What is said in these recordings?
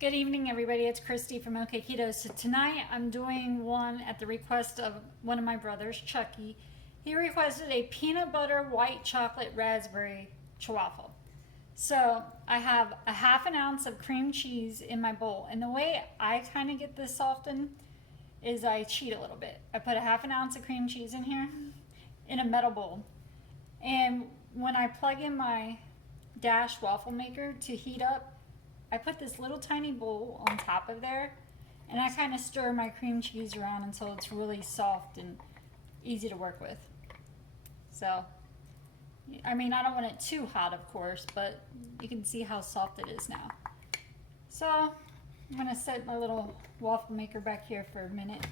Good evening, everybody. It's Kristy from Okketoh. So tonight I'm doing one at the request of one of my brothers, Chucky. He requested a peanut butter white chocolate raspberry chaffle. So I have a half an ounce of cream cheese in my bowl. And the way I kind of get this softened is I cheat a little bit. I put a half an ounce of cream cheese in here in a metal bowl. And when I plug in my Dash waffle maker to heat up, I put this little tiny bowl on top of there, and I kind of stir my cream cheese around until it's really soft and easy to work with. So, I mean, I don't want it too hot, of course, but you can see how soft it is now. So, I'm going to set my little waffle maker back here for a minute.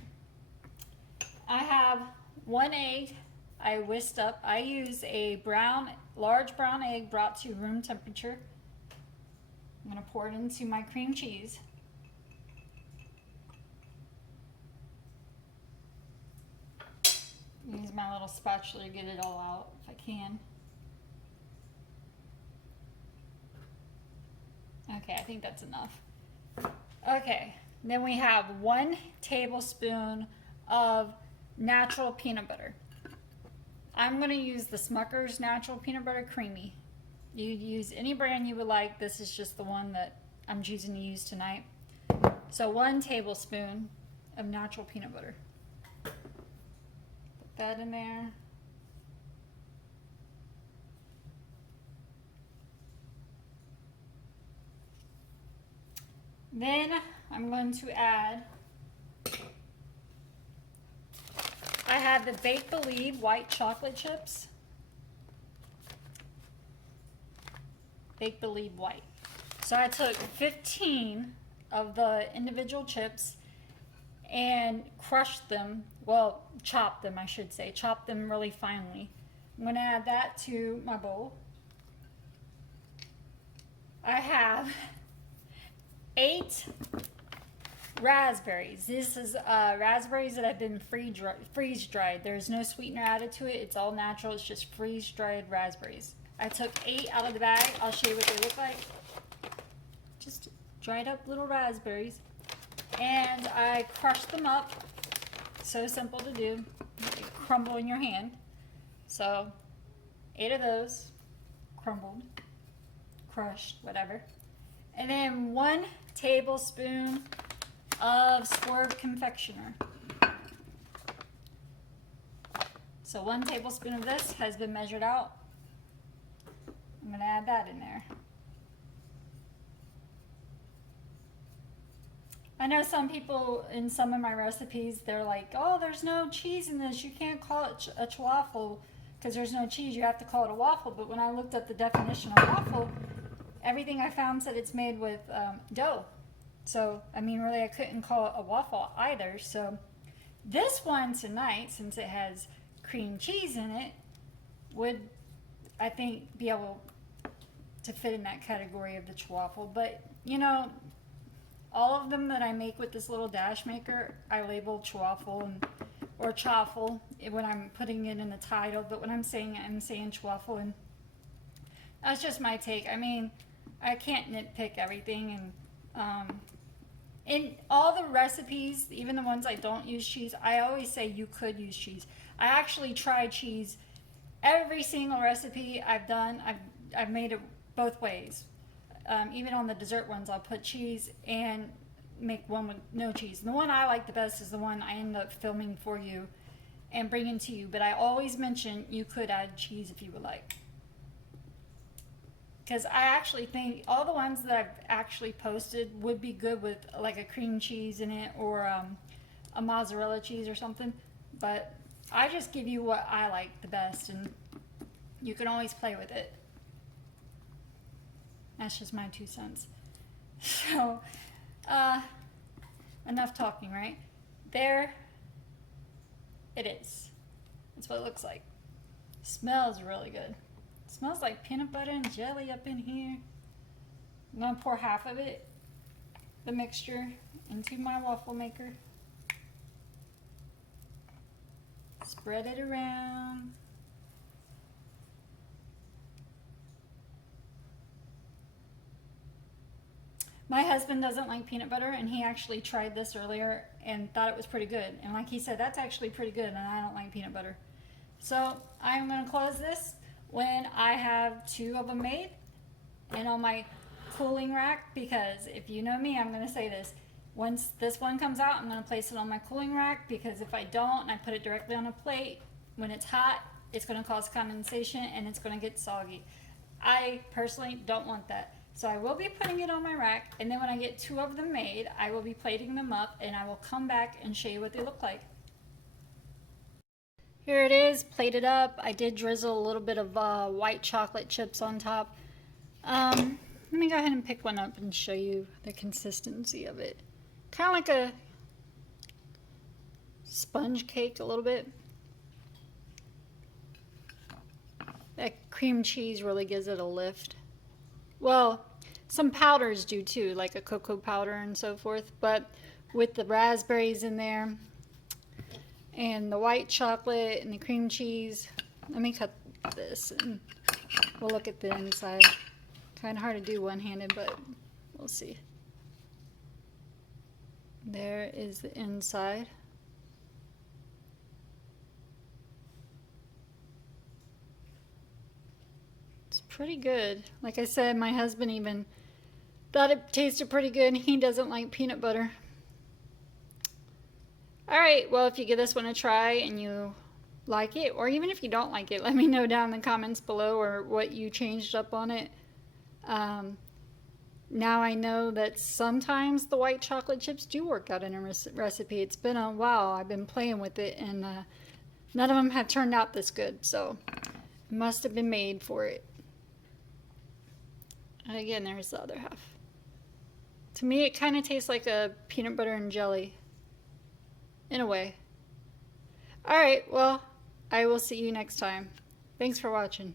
I have one egg I whisked up. I use a large brown egg brought to room temperature. I'm going to pour it into my cream cheese. Use my little spatula to get it all out if I can. Okay, I think that's enough. Okay, then we have 1 tablespoon of natural peanut butter. I'm going to use the Smucker's Natural Peanut Butter Creamy. You use any brand you would like. This is just the one that I'm choosing to use tonight. So 1 tablespoon of natural peanut butter. Put that in there. Then I'm going to add, I have the Bake Believe white chocolate chips. Bake Believe white. So I took 15 of the individual chips and crushed them, well, chopped them I should say, chopped them really finely. I'm going to add that to my bowl. I have 8 raspberries. This is raspberries that have been freeze dried. There's no sweetener added to it. It's all natural. It's just freeze dried raspberries. I took 8 out of the bag. I'll show you what they look like. Just dried up little raspberries. And I crushed them up. So simple to do. They crumble in your hand. So 8 of those crumbled, crushed, whatever. And then 1 tablespoon of Swerve confectioner. So 1 tablespoon of this has been measured out. I'm going to add that in there. I know some people in some of my recipes, they're like, oh, there's no cheese in this. You can't call it a chaffle because there's no cheese. You have to call it a waffle. But when I looked up the definition of waffle, everything I found said it's made with dough. So, I mean, really, I couldn't call it a waffle either. So this one tonight, since it has cream cheese in it, would, I think, be able to fit in that category of the chaffle. But, you know, all of them that I make with this little Dash maker, I label chaffle or chaffle when I'm putting it in the title. But when I'm saying chaffle, and that's just my take. I mean, I can't nitpick everything, and in all the recipes, even the ones I don't use cheese, I always say you could use cheese. I actually try cheese. Every single recipe I've done, I've made it both ways. Even on the dessert ones, I'll put cheese and make one with no cheese. And the one I like the best is the one I end up filming for you and bringing to you. But I always mention you could add cheese if you would like. Because I actually think all the ones that I've actually posted would be good with like a cream cheese in it or a mozzarella cheese or something. But I just give you what I like the best, and you can always play with it. That's just my 2 cents. So, enough talking, right? There it is. That's what it looks like. Smells really good. It smells like peanut butter and jelly up in here. I'm going to pour half of it, the mixture, into my waffle maker. Spread it around. My husband doesn't like peanut butter, and he actually tried this earlier and thought it was pretty good. And like he said, that's actually pretty good, and I don't like peanut butter. So I'm going to close this when I have 2 of them made and on my cooling rack, because if you know me, I'm going to say this. Once this one comes out, I'm going to place it on my cooling rack, because if I don't and I put it directly on a plate, when it's hot, it's going to cause condensation and it's going to get soggy. I personally don't want that. So I will be putting it on my rack, and then when I get 2 of them made, I will be plating them up, and I will come back and show you what they look like. Here it is, plated up. I did drizzle a little bit of white chocolate chips on top. Let me go ahead and pick one up and show you the consistency of it. Kind of like a sponge cake a little bit. That cream cheese really gives it a lift. Well, some powders do too, like a cocoa powder and so forth, but with the raspberries in there and the white chocolate and the cream cheese, let me cut this and we'll look at the inside. Kind of hard to do one-handed, but we'll see. There is the inside. Pretty good. Like I said, my husband even thought it tasted pretty good. He doesn't like peanut butter. Alright, well, if you give this one a try and you like it, or even if you don't like it, let me know down in the comments below or what you changed up on it. Now I know that sometimes the white chocolate chips do work out in a recipe. It's been a while. I've been playing with it, and none of them have turned out this good, so it must have been made for it. And again, there's the other half. To me, it kind of tastes like a peanut butter and jelly, in a way. Alright, well, I will see you next time. Thanks for watching.